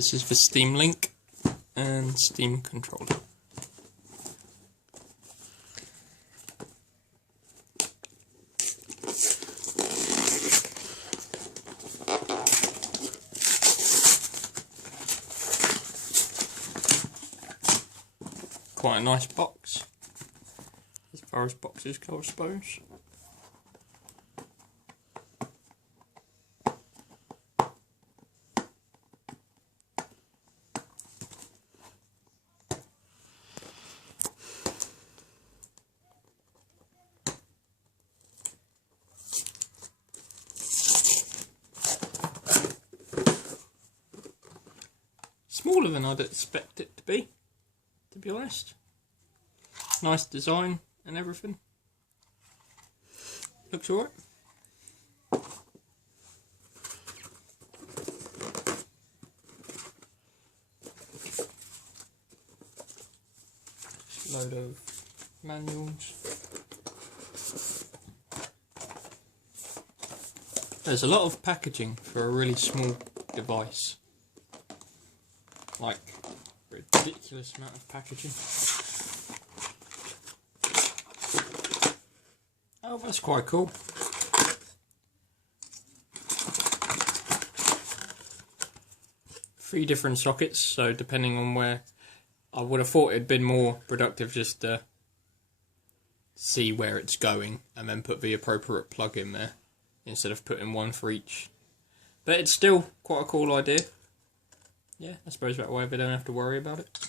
This is the Steam Link and Steam controller. Quite a nice box, as far as boxes go, I suppose. Smaller than I'd expect it to be honest. Nice design and everything. Looks alright. Just a load of manuals. There's a lot of packaging for a really small device. Like, ridiculous amount of packaging. Oh, that's quite cool. Three different sockets, so depending on where, I would have thought it'd been more productive just to see where it's going and then put the appropriate plug in there instead of putting one for each. But it's still quite a cool idea. Yeah, I suppose that way they don't have to worry about it.